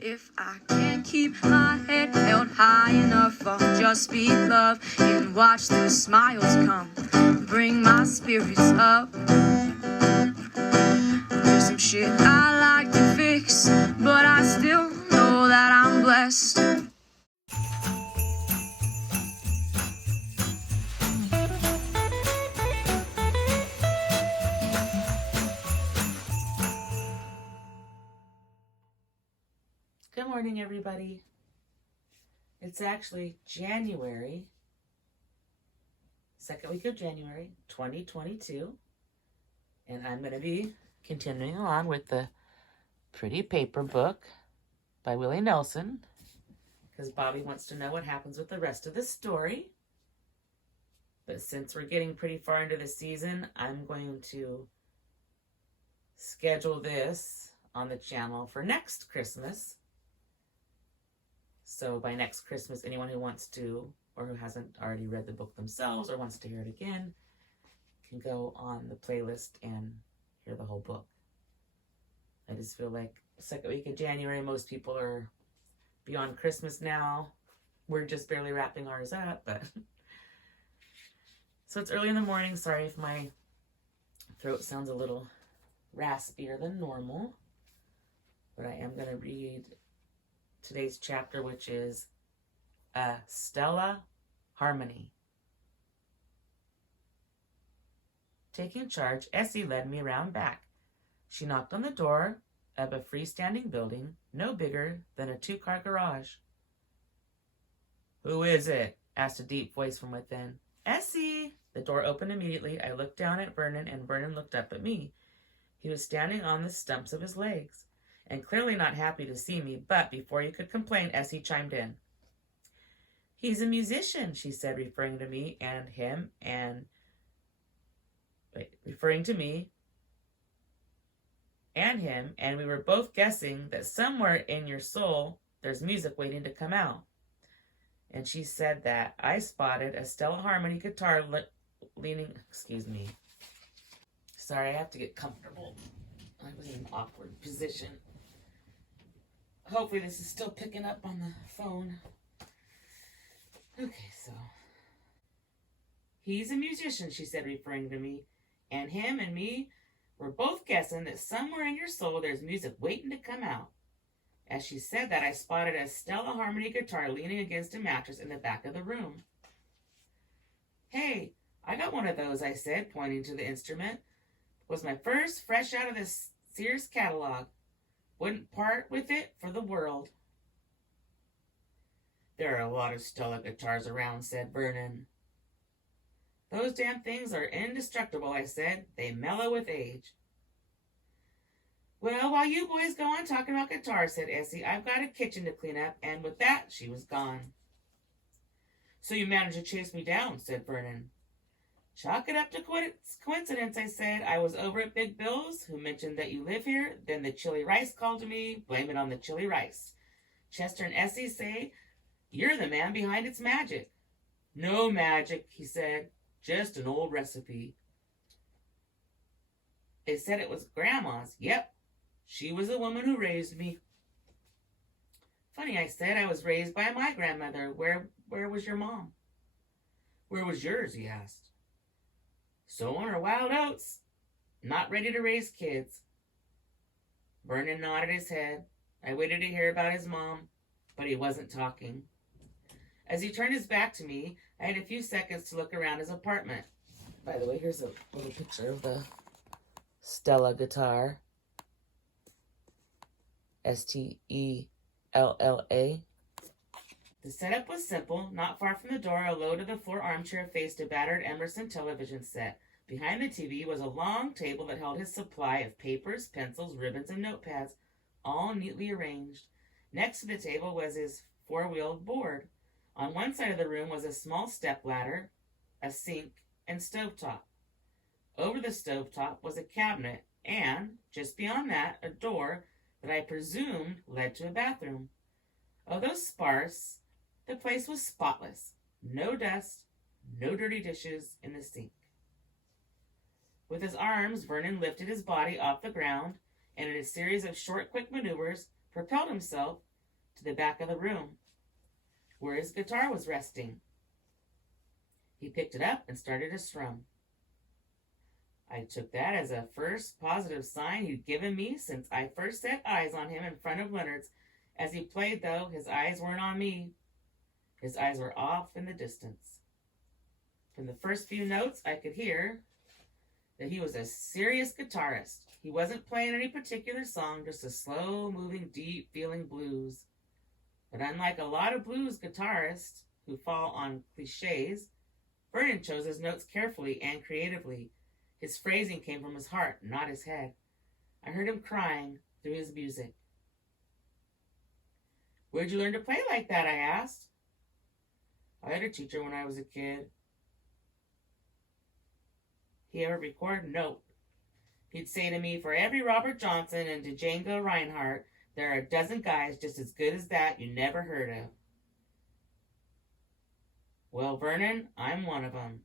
If I can't keep my head held high enough, I'll just speak love and watch the smiles come, bring my spirits up. There's some shit I like to fix, but I still know that I'm blessed. Good morning, everybody. It's actually January, second week of January, 2022, and I'm going to be continuing along with the Pretty Paper book by Willie Nelson, because Bobby wants to know what happens with the rest of the story. But since we're getting pretty far into the season, I'm going to schedule this on the channel for next Christmas. So by next Christmas, anyone who wants to, or who hasn't already read the book themselves or wants to hear it again, can go on the playlist and hear the whole book. I just feel like second week of January, most people are beyond Christmas now. We're just barely wrapping ours up, but so it's early in the morning. Sorry if my throat sounds a little raspier than normal, but I am going to read today's chapter, which is Stella Harmony. Taking charge, Essie led me around back. She knocked on the door of a freestanding building, no bigger than a 2-car garage. "Who is it?" asked a deep voice from within. "Essie!" The door opened immediately. I looked down at Vernon, and Vernon looked up at me. He was standing on the stumps of his legs, and clearly not happy to see me, but before he could complain, Essie chimed in. "He's a musician," she said, referring to me, and him, and we were both guessing that somewhere in your soul there's music waiting to come out. And she said that I spotted a Stella Harmony guitar leaning. Excuse me. Sorry, I have to get comfortable. I was in an awkward position. Hopefully this is still picking up on the phone. Okay, so. "He's a musician," she said, referring to me. "And him and me were both guessing that somewhere in your soul there's music waiting to come out." As she said that, I spotted a Stella Harmony guitar leaning against a mattress in the back of the room. "Hey, I got one of those," I said, pointing to the instrument. It was my first, fresh out of the Sears catalog. Wouldn't part with it for the world. "There are a lot of Stella guitars around," said Vernon. "Those damn things are indestructible," I said. "They mellow with age." "Well, while you boys go on talking about guitars," said Essie, "I've got a kitchen to clean up," and with that, she was gone. "So you managed to chase me down," said Vernon. "Chalk it up to coincidence," I said. "I was over at Big Bill's, who mentioned that you live here. Then the chili rice called to me. Blame it on the chili rice. Chester and Essie say you're the man behind its magic." "No magic," he said. "Just an old recipe." "They said it was Grandma's." "Yep. She was the woman who raised me." "Funny," I said. "I was raised by my grandmother. Where was your mom?" "Where was yours?" he asked. "Sowing her wild oats. Not ready to raise kids." Vernon nodded his head. I waited to hear about his mom, but he wasn't talking. As he turned his back to me, I had a few seconds to look around his apartment. By the way, here's a little picture of the Stella guitar. Stella. The setup was simple. Not far from the door, a low-to-the-floor armchair faced a battered Emerson television set. Behind the TV was a long table that held his supply of papers, pencils, ribbons, and notepads, all neatly arranged. Next to the table was his four-wheeled board. On one side of the room was a small stepladder, a sink, and stovetop. Over the stovetop was a cabinet, and, just beyond that, a door that I presumed led to a bathroom. Although sparse, the place was spotless. No dust, no dirty dishes in the sink. With his arms, Vernon lifted his body off the ground and in a series of short, quick maneuvers propelled himself to the back of the room, where his guitar was resting. He picked it up and started to strum. I took that as a first positive sign he'd given me since I first set eyes on him in front of Leonard's. As he played, though, his eyes weren't on me. His eyes were off in the distance. From the first few notes, I could hear that he was a serious guitarist. He wasn't playing any particular song, just a slow-moving, deep-feeling blues. But unlike a lot of blues guitarists who fall on cliches, Vernon chose his notes carefully and creatively. His phrasing came from his heart, not his head. I heard him crying through his music. "Where'd you learn to play like that?" I asked. "I had a teacher when I was a kid." He ever record? Nope. He'd say to me, "For every Robert Johnson and Django Reinhardt, there are a dozen guys just as good as that you never heard of." "Well, Vernon, I'm one of them."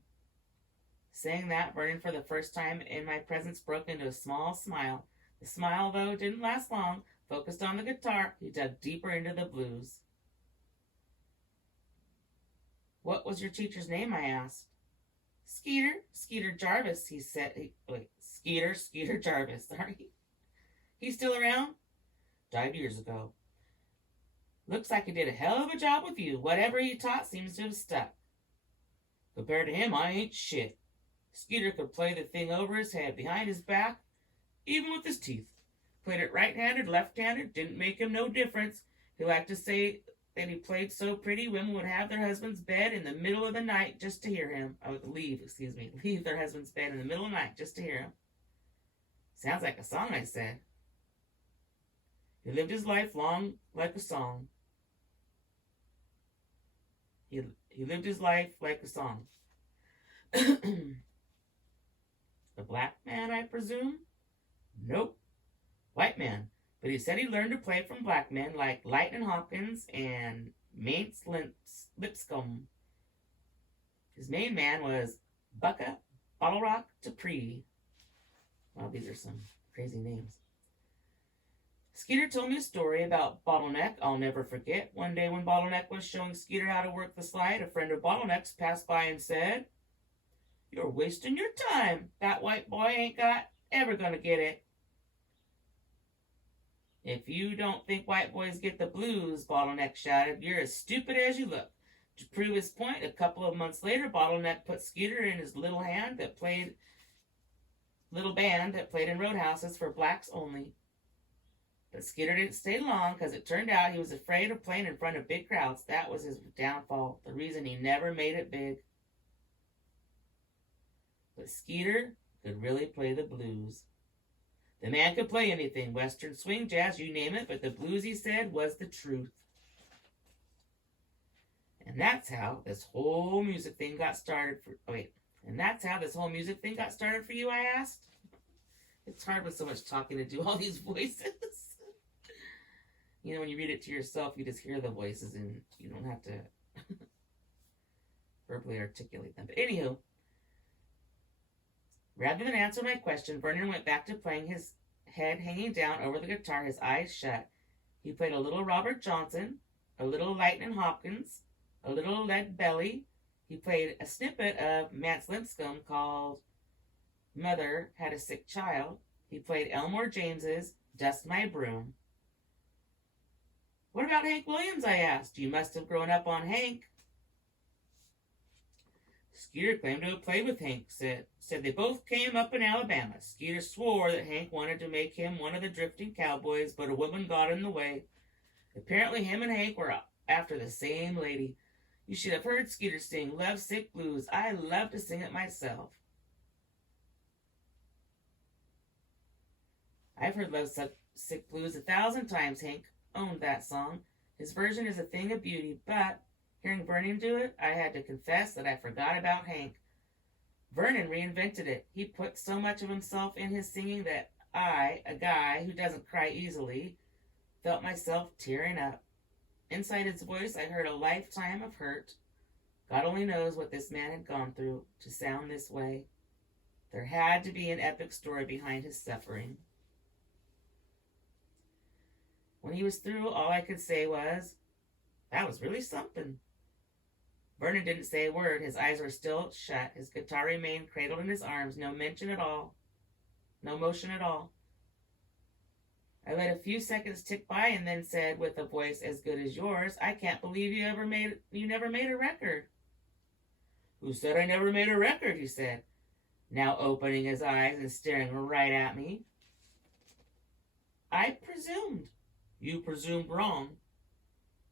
Saying that, Vernon, for the first time in my presence, broke into a small smile. The smile, though, didn't last long. Focused on the guitar, he dug deeper into the blues. "What was your teacher's name?" I asked. Skeeter Jarvis," he said. Skeeter Jarvis, sorry. "He's still around?" "Died years ago." "Looks like he did a hell of a job with you. Whatever he taught seems to have stuck." "Compared to him, I ain't shit. Skeeter could play the thing over his head, behind his back, even with his teeth. Played it right-handed, left-handed, didn't make him no difference. He liked to say that he played so pretty women would have their husband's bed in the middle of the night just to hear him. Leave their husband's bed in the middle of the night just to hear him." "Sounds like a song," I said. "He lived his life long like a song." He lived his life like a song. "A black man, I presume?" "Nope. White man. But he said he learned to play from black men like Lightnin' Hopkins and Mace Lipscomb. His main man was Bucka Bottlerock Dupree." Wow, these are some crazy names. Skeeter told me a story about Bottleneck I'll never forget. One day when Bottleneck was showing Skeeter how to work the slide, a friend of Bottleneck's passed by and said, "You're wasting your time. That white boy ain't ever gonna get it." "If you don't think white boys get the blues," Bottleneck shouted, "you're as stupid as you look." To prove his point, a couple of months later, Bottleneck put Skeeter in his little band that played in roadhouses for blacks only. But Skeeter didn't stay long, because it turned out he was afraid of playing in front of big crowds. That was his downfall, the reason he never made it big. But Skeeter could really play the blues. The man could play anything, western, swing, jazz, you name it, but the blues, he said, was the truth. And that's how this whole music thing got started for you, I asked. It's hard with so much talking to do all these voices. When you read it to yourself, you just hear the voices and you don't have to verbally articulate them. But anywho, rather than answer my question, Vernon went back to playing, his head hanging down over the guitar, his eyes shut. He played a little Robert Johnson, a little Lightnin' Hopkins, a little Lead Belly. He played a snippet of Mace Lipscomb called "Mother Had a Sick Child." He played Elmore James's "Dust My Broom." "What about Hank Williams?" I asked. "You must have grown up on Hank." Skeeter claimed to have played with Hank, said they both came up in Alabama. Skeeter swore that Hank wanted to make him one of the drifting cowboys, but a woman got in the way. Apparently him and Hank were after the same lady. You should have heard Skeeter sing Love Sick Blues. I love to sing it myself. I've heard Love Sick Blues 1,000 times. Hank owned that song. His version is a thing of beauty, but hearing Vernon do it, I had to confess that I forgot about Hank. Vernon reinvented it. He put so much of himself in his singing that I, a guy who doesn't cry easily, felt myself tearing up. Inside his voice, I heard a lifetime of hurt. God only knows what this man had gone through to sound this way. There had to be an epic story behind his suffering. When he was through, all I could say was, "That was really something." Vernon didn't say a word. His eyes were still shut. His guitar remained cradled in his arms. No motion at all. I let a few seconds tick by and then said, with a voice as good as yours, "I can't believe you never made a record." "Who said I never made a record?" he said, now opening his eyes and staring right at me. "I presumed." "You presumed wrong."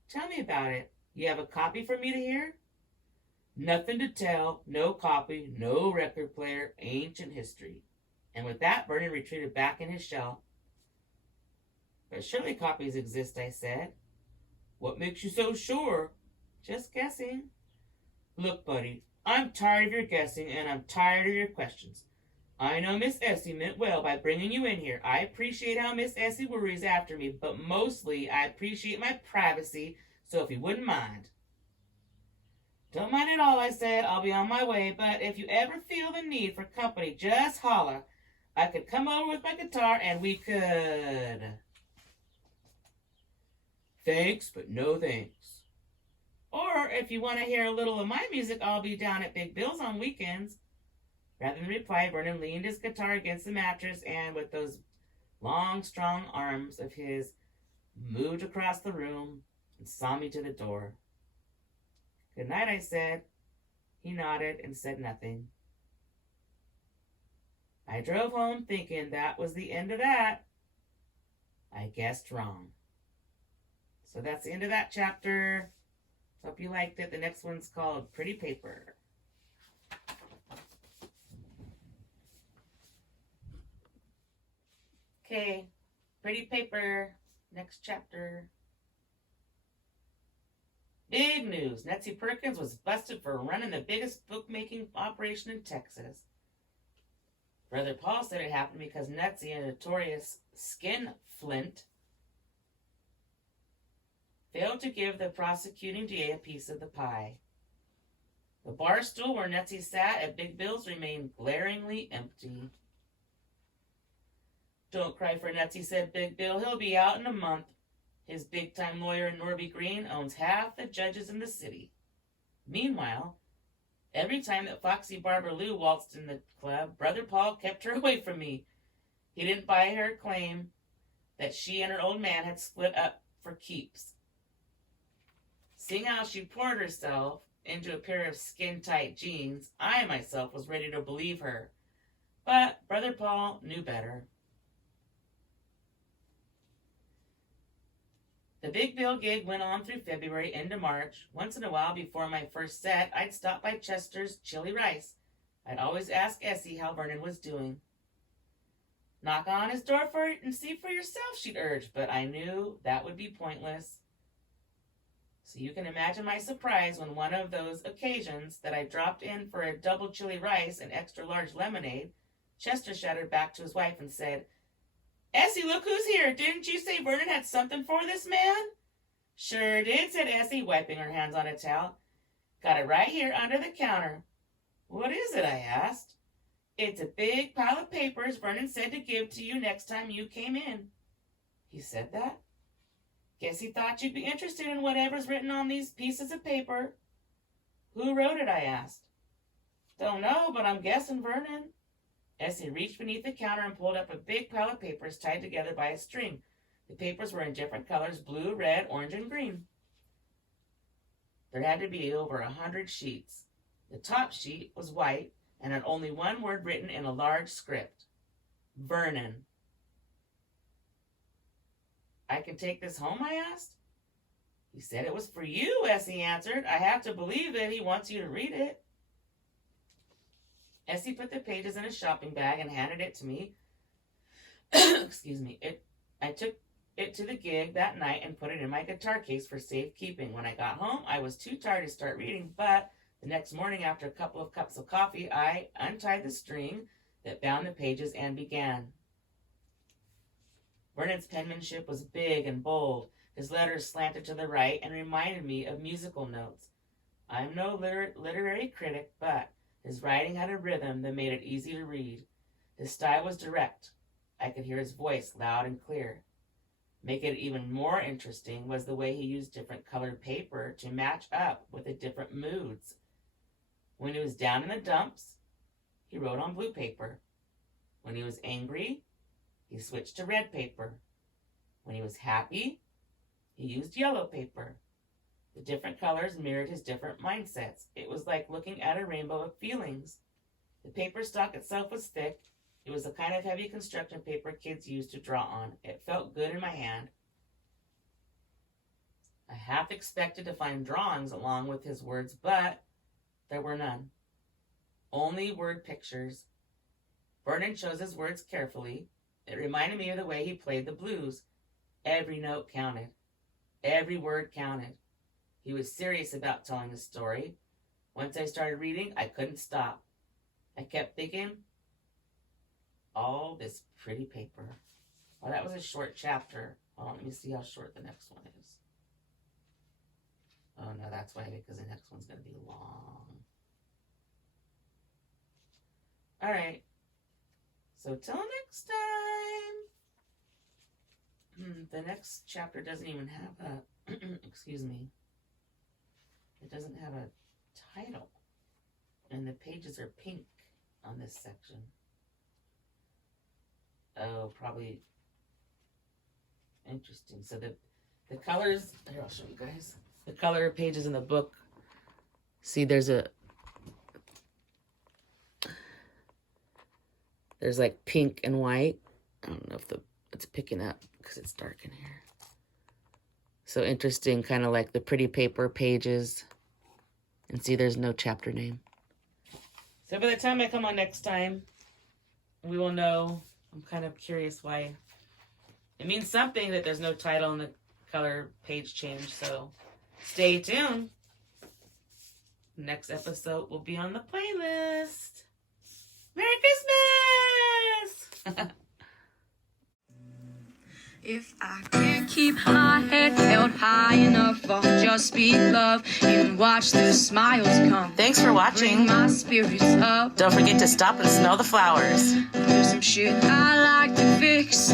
"Tell me about it. You have a copy for me to hear?" "Nothing to tell. No copy. No record player. Ancient history." And with that, Vernon retreated back in his shell. "But surely copies exist," I said. "What makes you so sure?" "Just guessing." "Look, buddy, I'm tired of your guessing, and I'm tired of your questions. I know Miss Essie meant well by bringing you in here. I appreciate how Miss Essie worries after me, but mostly I appreciate my privacy, so if you wouldn't mind." "Don't mind at all," I said. "I'll be on my way, but if you ever feel the need for company, just holler. I could come over with my guitar and we could." "Thanks, but no thanks." "Or if you want to hear a little of my music, I'll be down at Big Bill's on weekends." Rather than reply, Vernon leaned his guitar against the mattress and, with those long, strong arms of his, moved across the room and saw me to the door. "Good night," I said. He nodded and said nothing. I drove home thinking that was the end of that. I guessed wrong. So that's the end of that chapter. Hope you liked it. The next one's called Pretty Paper. Okay, Pretty Paper, next chapter. Big news. Netzie Perkins was busted for running the biggest bookmaking operation in Texas. Brother Paul said it happened because Netzie, a notorious skinflint, failed to give the prosecuting DA a piece of the pie. The bar stool where Netzie sat at Big Bill's remained glaringly empty. "Don't cry for Netzie," said Big Bill. "He'll be out in a month. His big-time lawyer in Norby Green owns half the judges in the city." Meanwhile, every time that Foxy Barbara Lou waltzed in the club, Brother Paul kept her away from me. He didn't buy her claim that she and her old man had split up for keeps. Seeing how she poured herself into a pair of skin-tight jeans, I myself was ready to believe her. But Brother Paul knew better. The Big Bill gig went on through February into March. Once in a while before my first set, I'd stop by Chester's Chili Rice. I'd always ask Essie how Vernon was doing. "Knock on his door and see for yourself," she'd urge, but I knew that would be pointless. So you can imagine my surprise when one of those occasions that I dropped in for a double chili rice and extra large lemonade, Chester shouted back to his wife and said, "Essie, look who's here. Didn't you say Vernon had something for this man?" "Sure did," said Essie, wiping her hands on a towel. "Got it right here under the counter." "What is it?" I asked. "It's a big pile of papers Vernon said to give to you next time you came in." "He said that?" "Guess he thought you'd be interested in whatever's written on these pieces of paper." "Who wrote it?" I asked. "Don't know, but I'm guessing Vernon." Essie reached beneath the counter and pulled up a big pile of papers tied together by a string. The papers were in different colors: blue, red, orange, and green. There had to be over 100 sheets. The top sheet was white and had only one word written in a large script: Vernon. "I can take this home?" I asked. "He said it was for you," Essie answered. "I have to believe that he wants you to read it." Essie put the pages in a shopping bag and handed it to me. Excuse me. I took it to the gig that night and put it in my guitar case for safekeeping. When I got home, I was too tired to start reading, but the next morning, after a couple of cups of coffee, I untied the string that bound the pages and began. Vernon's penmanship was big and bold. His letters slanted to the right and reminded me of musical notes. I'm no literary critic, but his writing had a rhythm that made it easy to read. His style was direct. I could hear his voice loud and clear. Make it even more interesting was the way he used different colored paper to match up with the different moods. When he was down in the dumps, he wrote on blue paper. When he was angry, he switched to red paper. When he was happy, he used yellow paper. The different colors mirrored his different mindsets. It was like looking at a rainbow of feelings. The paper stock itself was thick. It was the kind of heavy construction paper kids use to draw on. It felt good in my hand. I half expected to find drawings along with his words, but there were none. Only word pictures. Vernon chose his words carefully. It reminded me of the way he played the blues. Every note counted. Every word counted. He was serious about telling the story. Once I started reading, I couldn't stop. I kept thinking, all this pretty paper. Well, that was a short chapter. Oh, let me see how short the next one is. Oh, no, that's why, because the next one's going to be long. All right. So till next time. The next chapter doesn't even have a, excuse me. It doesn't have a title. And the pages are pink on this section. Oh, probably interesting. So the colors, here, I'll show you guys. The color pages in the book. See, there's like pink and white. I don't know if it's picking up because it's dark in here. So interesting, kind of like the pretty paper pages. And see, there's no chapter name. So by the time I come on next time, we will know. I'm kind of curious why. It means something that there's no title and the color page change. So stay tuned. Next episode will be on the playlist. Merry Christmas! If I can't keep my head held high enough, I'll just speak love and watch the smiles come. Thanks for watching. Bring my spirits up. Don't forget to stop and smell the flowers. There's some shit I like to fix.